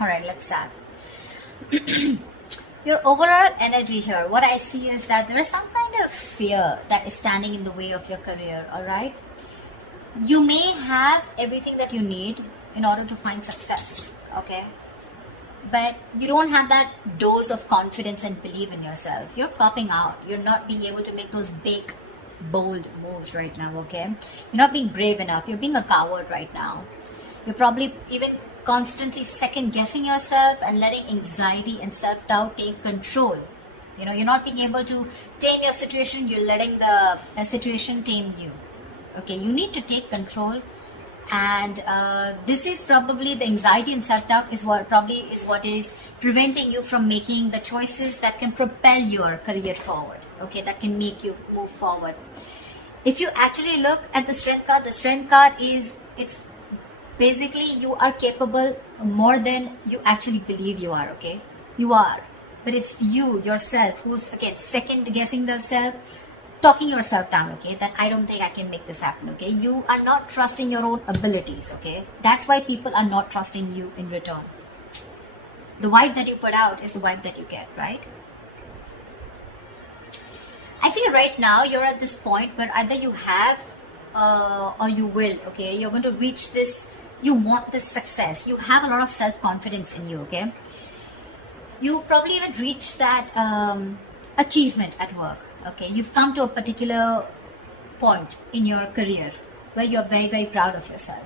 All right, let's start. Your overall energy here, what I see is that there is some kind of fear that is standing in the way of your career. All right, you may have everything that you need in order to find success, okay, but you don't have that dose of confidence and belief in yourself. You're popping out. You're not being able to make those big, bold moves right now, okay? You're not being brave enough. You're being a coward right now. You're probably even constantly second guessing yourself and letting anxiety and self-doubt take control. You know, you're not being able to tame your situation. You're letting the situation tame you. Okay, you need to take control. And this is probably the anxiety and self-doubt is what is preventing you from making the choices that can propel your career forward, okay, that can make you move forward. If you actually look at the strength card is, it's basically you are capable more than you actually believe you are, okay? You are, but it's you yourself who's again second guessing the self, talking yourself down, okay, that I don't think I can make this happen, okay? You are not trusting your own abilities, okay? That's why people are not trusting you in return. The vibe that you put out is the vibe that you get, right? I feel right now you're at this point where either you have or you will, okay? You're going to reach this, you want this success. You have a lot of self-confidence in you, okay? You probably even reached that achievement at work. Okay, you've come to a particular point in your career where you're very, very proud of yourself.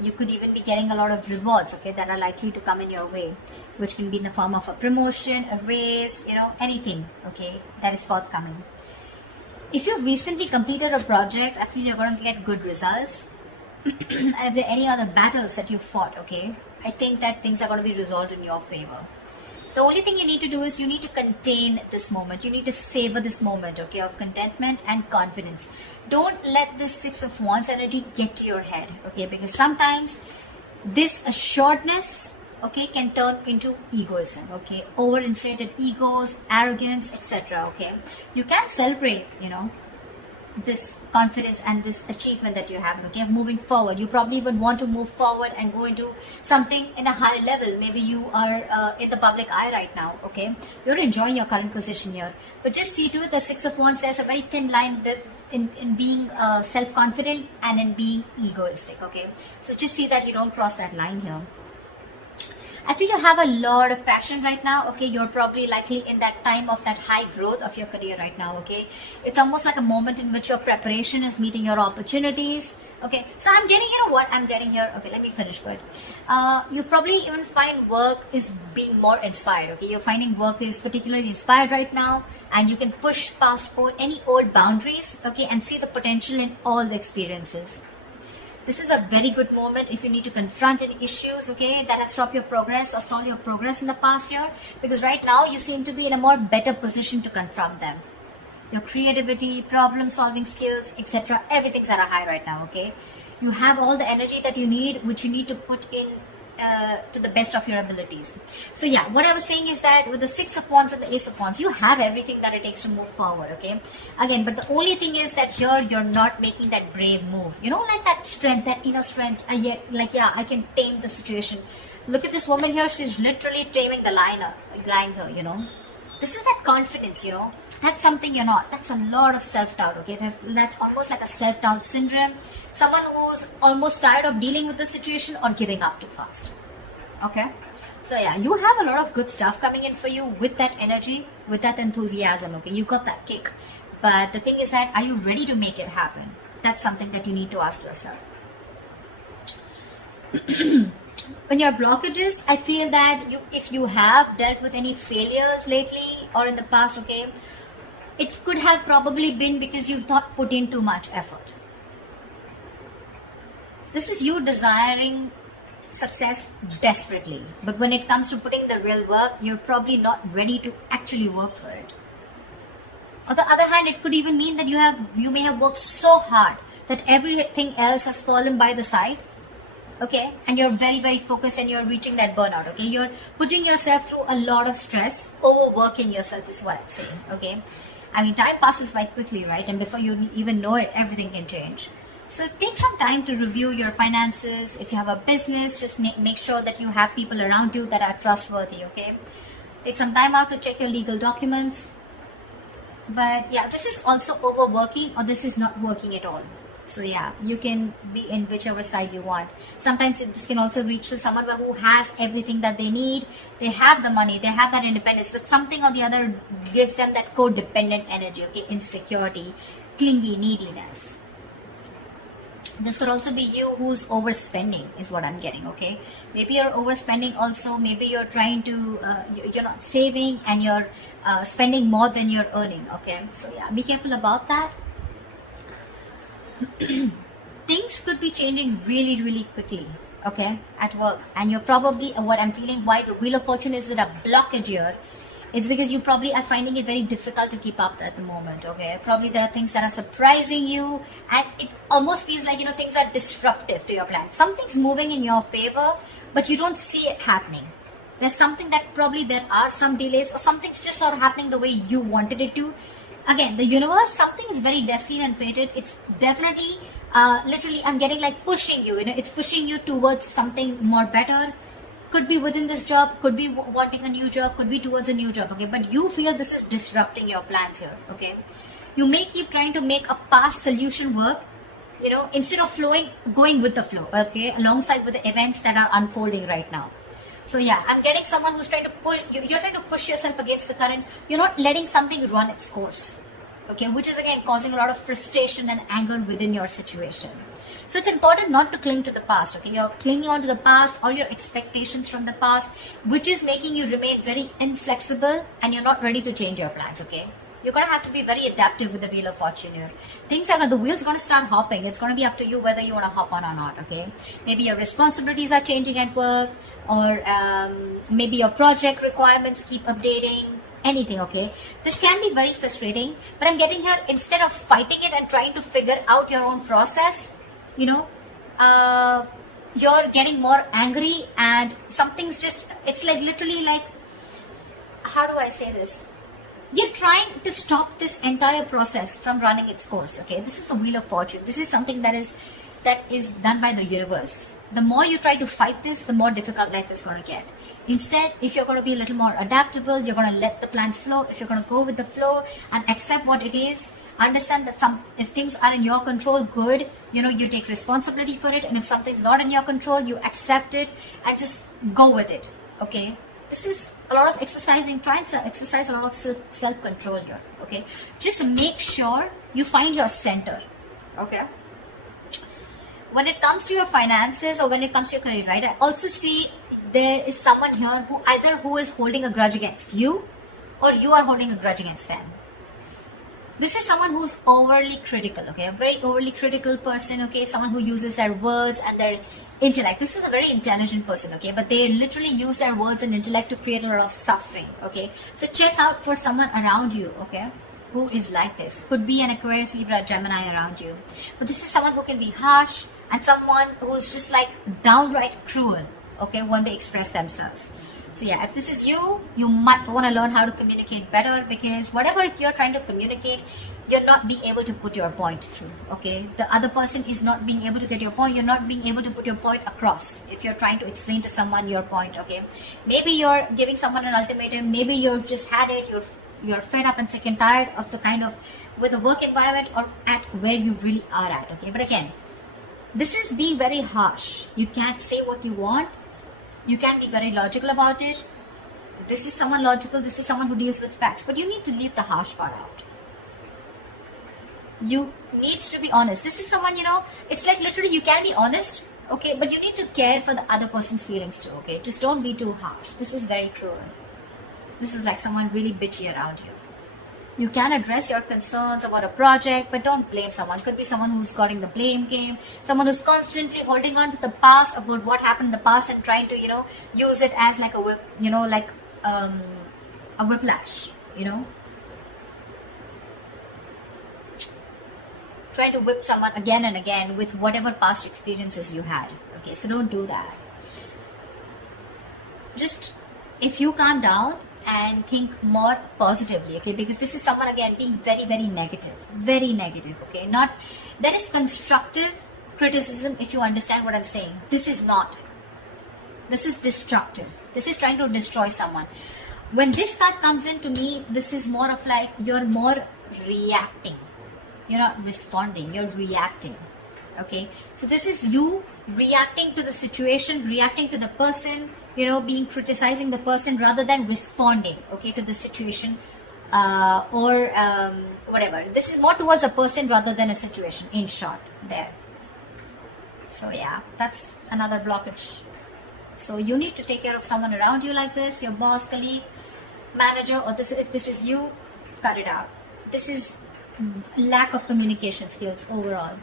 You could even be getting a lot of rewards, okay, that are likely to come in your way, which can be in the form of a promotion, a raise, you know, anything, okay, that is forthcoming. If you've recently completed a project, I feel you're going to get good results. And if there are any other battles that you fought, okay, I think that things are going to be resolved in your favor. The only thing you need to do is you need to contain this moment. You need to savor this moment, okay, of contentment and confidence. Don't let this Six of Wands energy get to your head, okay, because sometimes this assuredness, okay, can turn into egoism, okay, overinflated egos, arrogance, etc., okay. You can celebrate, you know, this confidence and this achievement that you have, okay, moving forward. You probably even want to move forward and go into something in a higher level. Maybe you are in the public eye right now, okay, you're enjoying your current position here, but just see to it, the Six of Wands, there's a very thin line in being self-confident and in being egoistic, okay, so just see that you don't cross that line here. I feel you have a lot of passion right now, okay? You're probably likely in that time of that high growth of your career right now, okay? It's almost like a moment in which your preparation is meeting your opportunities, okay? So I'm getting, you know what I'm getting here? Okay, let me finish, but you probably even find work is being more inspired, okay? You're finding work is particularly inspired right now, and you can push past any old boundaries, okay, and see the potential in all the experiences. This is a very good moment if you need to confront any issues, okay, that have stopped your progress or stalled your progress in the past year, because right now you seem to be in a more better position to confront them. Your creativity, problem solving skills, etc., everything's at a high right now, okay? You have all the energy that you need, which you need to put in to the best of your abilities. So yeah, what I was saying is that with the Six of Wands and the Ace of Wands, you have everything that it takes to move forward, okay? Again, but the only thing is that here you're not making that brave move. You know, like that strength, that inner strength, like, yeah, I can tame the situation. Look at this woman here, she's literally taming the lion here, you know? This is that confidence, you know? That's something you're not. That's a lot of self-doubt, okay? That's almost like a self-doubt syndrome. Someone who's almost tired of dealing with the situation or giving up too fast, okay? So yeah, you have a lot of good stuff coming in for you with that energy, with that enthusiasm, okay? You got that kick. But the thing is that, are you ready to make it happen? That's something that you need to ask yourself. When your blockages, I feel that if you have dealt with any failures lately or in the past, okay, it could have probably been because you've not put in too much effort. This is you desiring success desperately, but when it comes to putting the real work, you're probably not ready to actually work for it. On the other hand, it could even mean that you may have worked so hard that everything else has fallen by the side, okay, and you're very, very focused and you're reaching that burnout, okay? You're putting yourself through a lot of stress, overworking yourself is what I'm saying, okay? I mean, time passes by quickly, right? And before you even know it, everything can change. So take some time to review your finances. If you have a business, just make sure that you have people around you that are trustworthy, okay? Take some time out to check your legal documents. But yeah, this is also overworking, or this is not working at all. So yeah, you can be in whichever side you want. Sometimes this can also reach to someone who has everything that they need. They have the money, they have that independence, but something or the other gives them that codependent energy, okay? Insecurity, clingy, neediness. This could also be you who's overspending, is what I'm getting, okay? Maybe you're overspending also. Maybe you're trying to, you're not saving and you're spending more than you're earning, okay? So yeah, be careful about that. Things could be changing really, really quickly, okay, at work. And you're probably, what I'm feeling, why the Wheel of Fortune is at a blockage here, it's because you probably are finding it very difficult to keep up at the moment, okay? Probably there are things that are surprising you, and it almost feels like, things are disruptive to your plans. Something's moving in your favor, but you don't see it happening. There's something that probably there are some delays, or something's just not happening the way you wanted it to. Again, the universe, something is very destined and fated. It's definitely, literally, I'm getting like pushing you, it's pushing you towards something more better. Could be within this job, could be wanting a new job, could be towards a new job, okay? But you feel this is disrupting your plans here, okay? You may keep trying to make a past solution work, instead of going with the flow, okay? Alongside with the events that are unfolding right now. So yeah, I'm getting someone who's trying to you're trying to push yourself against the current. You're not letting something run its course, okay? Which is again causing a lot of frustration and anger within your situation. So it's important not to cling to the past, okay? You're clinging on to the past or your expectations from the past, which is making you remain very inflexible and you're not ready to change your plans, okay? You're going to have to be very adaptive with the Wheel of Fortune here. Things are, the wheel's going to start hopping. It's going to be up to you whether you want to hop on or not, okay? Maybe your responsibilities are changing at work, or maybe your project requirements keep updating. Anything, okay? This can be very frustrating, but I'm getting here, instead of fighting it and trying to figure out your own process, you're getting more angry, and something's just, it's like literally like, how do I say this? You're trying to stop this entire process from running its course, okay? This is the Wheel of Fortune. This is something that is done by the universe. The more you try to fight this, the more difficult life is going to get. Instead, if you're going to be a little more adaptable, you're going to let the plans flow. If you're going to go with the flow and accept what it is, understand that if things are in your control, good, you take responsibility for it. And if something's not in your control, you accept it and just go with it, okay? This is a lot of exercising. Try and exercise a lot of self-control here, okay? Just make sure you find your center, okay? When it comes to your finances or when it comes to your career, right, I also see there is someone here who is holding a grudge against you, or you are holding a grudge against them. This is someone who's overly critical, okay? A very overly critical person, okay? Someone who uses their words and their intellect. This is a very intelligent person, okay? But they literally use their words and intellect to create a lot of suffering, okay? So check out for someone around you, okay, who is like this. Could be an Aquarius, Libra, Gemini around you. But this is someone who can be harsh and someone who's just like downright cruel, okay, when they express themselves. So yeah, if this is you, you might want to learn how to communicate better, because whatever you're trying to communicate, you're not being able to put your point through, okay? The other person is not being able to get your point. You're not being able to put your point across if you're trying to explain to someone your point, okay? Maybe you're giving someone an ultimatum. Maybe you've just had it. You're fed up and sick and tired of the kind of, with the work environment or at where you really are at, okay? But again, this is being very harsh. You can't say what you want. You can be very logical about it. This is someone logical. This is someone who deals with facts. But you need to leave the harsh part out. You need to be honest. This is someone, it's like literally you can be honest, okay? But you need to care for the other person's feelings too, okay? Just don't be too harsh. This is very cruel. This is like someone really bitchy around you. You can address your concerns about a project, but don't blame someone. Could be someone who's got in the blame game, someone who's constantly holding on to the past, about what happened in the past, and trying to, use it as like a whip, like a whiplash, Trying to whip someone again and again with whatever past experiences you had. Okay, so don't do that. Just, if you calm down and think more positively, okay? Because this is someone, again, being very, very negative, okay? Not, there is constructive criticism, if you understand what I'm saying. This is not. This is destructive. This is trying to destroy someone. When this card comes in, to me, this is more of like you're more reacting. You're not responding, you're reacting. Okay, so this is you reacting to the situation, reacting to the person, you know, being criticizing the person rather than responding, okay, to the situation or whatever. This is more towards a person rather than a situation, in short, there. So yeah, that's another blockage. So you need to take care of someone around you like this, your boss, colleague, manager, or this, if this is you, cut it out. This is lack of communication skills overall.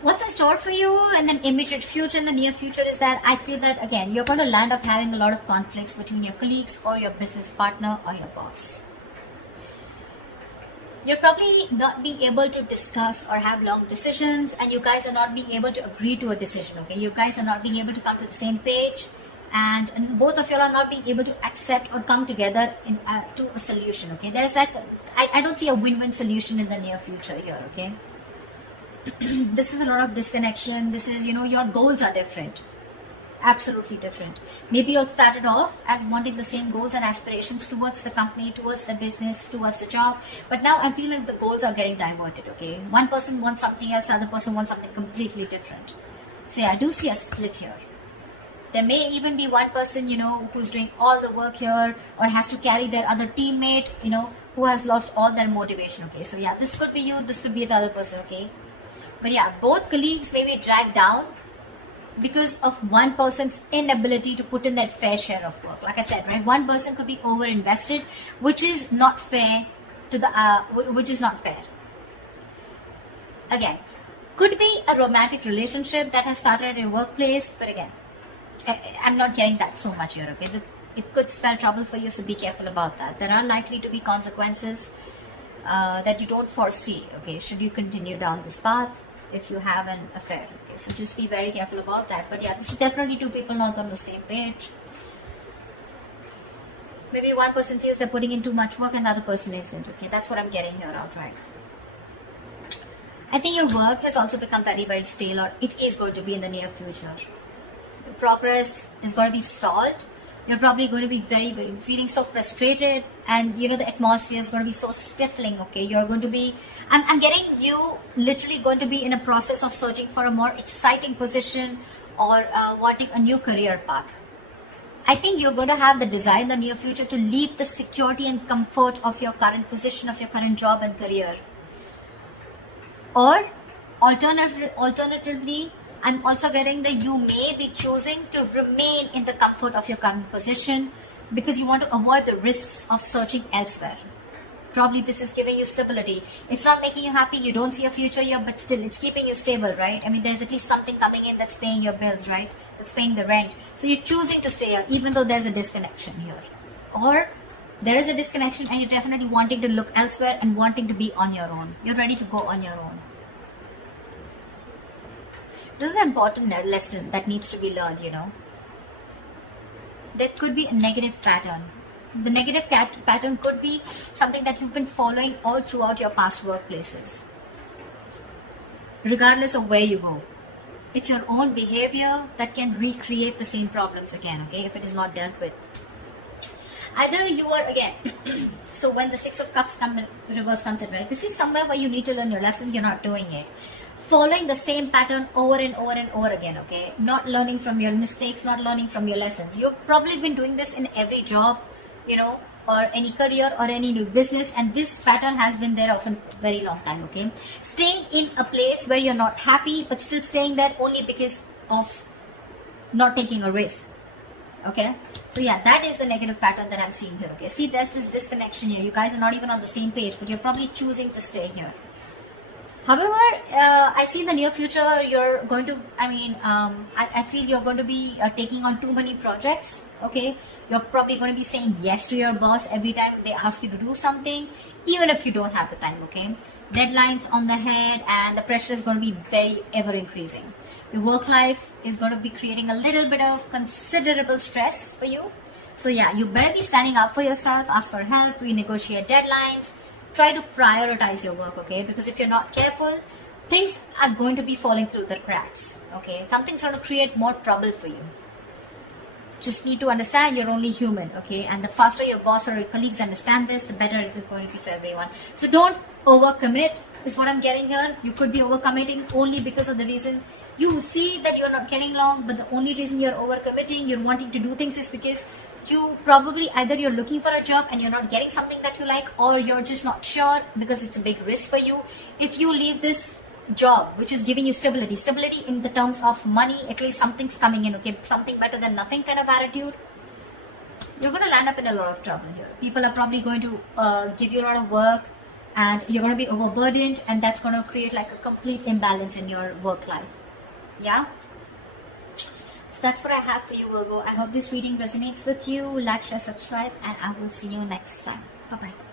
What's in store for you in the immediate future, in the near future, is that I feel that, again, you're going to land up having a lot of conflicts between your colleagues or your business partner or your boss. You're probably not being able to discuss or have long decisions, and you guys are not being able to agree to a decision, okay? You guys are not being able to come to the same page, and both of you are not being able to accept or come together to a solution, okay? There's like, I don't see a win-win solution in the near future here, okay? This is a lot of disconnection. This is, you know, your goals are different. Absolutely different. Maybe you started off as wanting the same goals and aspirations towards the company, towards the business, towards the job. But now I'm feeling the goals are getting diverted, okay? One person wants something else, the other person wants something completely different. So yeah, I do see a split here. There may even be one person, you know, who's doing all the work here or has to carry their other teammate, you know, who has lost all their motivation, okay? So yeah, this could be you, this could be the other person, okay? But yeah, both colleagues may be dragged down because of one person's inability to put in their fair share of work. Like I said, right? One person could be over-invested, which is not fair to the, which is not fair. Again, could be a romantic relationship that has started at your workplace, but again, I'm not getting that so much here, okay? It could spell trouble for you, so be careful about that. There are likely to be consequences that you don't foresee, okay? Should you continue down this path if you have an affair, okay? So just be very careful about that. But yeah, this is definitely two people not on the same page. Maybe one person feels they're putting in too much work and the other person isn't, okay? That's what I'm getting here outright. I think your work has also become very, very stale, or it is going to be in the near future. Your progress is going to be stalled. You're probably going to be feeling so frustrated, and you know the atmosphere is going to be so stifling, okay? You're going to be, I'm getting you literally going to be in a process of searching for a more exciting position or wanting a new career path. I think you're going to have the desire in the near future to leave the security and comfort of your current position, of your current job and career. Or alternatively, I'm also getting that you may be choosing to remain in the comfort of your current position because you want to avoid the risks of searching elsewhere. Probably this is giving you stability. It's not making you happy, you don't see a future here, but still it's keeping you stable, right? I mean, there's at least something coming in that's paying your bills, right? That's paying the rent. So you're choosing to stay here even though there's a disconnection here. Or there is a disconnection and you're definitely wanting to look elsewhere and wanting to be on your own. You're ready to go on your own. This is an important lesson that needs to be learned, you know. There could be a negative pattern. The negative pattern could be something that you've been following all throughout your past workplaces. Regardless of where you go. It's your own behavior that can recreate the same problems again, okay, if it is not dealt with. Either you are, again, so when the Six of Cups reverse comes in, right, this is somewhere where you need to learn your lessons, you're not doing it. Following the same pattern over and over and over again, okay? Not learning from your mistakes, not learning from your lessons. You've probably been doing this in every job, you know, or any career or any new business, and this pattern has been there for a very long time, okay? Staying in a place where you're not happy, but still staying there only because of not taking a risk, okay? So yeah, that is the negative pattern that I'm seeing here, okay? See, there's this disconnection here. You guys are not even on the same page, but you're probably choosing to stay here. However, I see in the near future you're going to, I feel you're going to be taking on too many projects, okay? You're probably going to be saying yes to your boss every time they ask you to do something, even if you don't have the time, okay? Deadlines on the head, and the pressure is going to be very ever increasing. Your work life is going to be creating a little bit of considerable stress for you. So yeah, you better be standing up for yourself, ask for help, renegotiate deadlines, try to prioritize your work, okay? Because if you're not careful, things are going to be falling through the cracks, okay? Something's going to create more trouble for you. Just need to understand you're only human, okay? And the faster your boss or your colleagues understand this, the better it is going to be for everyone. So don't overcommit, is what I'm getting here. You could be overcommitting only because of the reason you see that you're not getting along, but the only reason you're overcommitting, you're wanting to do things, is because you probably either you're looking for a job and you're not getting something that you like, or you're just not sure because it's a big risk for you. If you leave this job which is giving you stability in the terms of money, at least something's coming in, okay, something better than nothing kind of attitude, you're going to land up in a lot of trouble here. People are probably going to give you a lot of work, and you're going to be overburdened, and that's going to create like a complete imbalance in your work life. Yeah, so that's what I have for you, Virgo. I hope this reading resonates with you. Like, share, subscribe, and I will see you next time. Bye bye.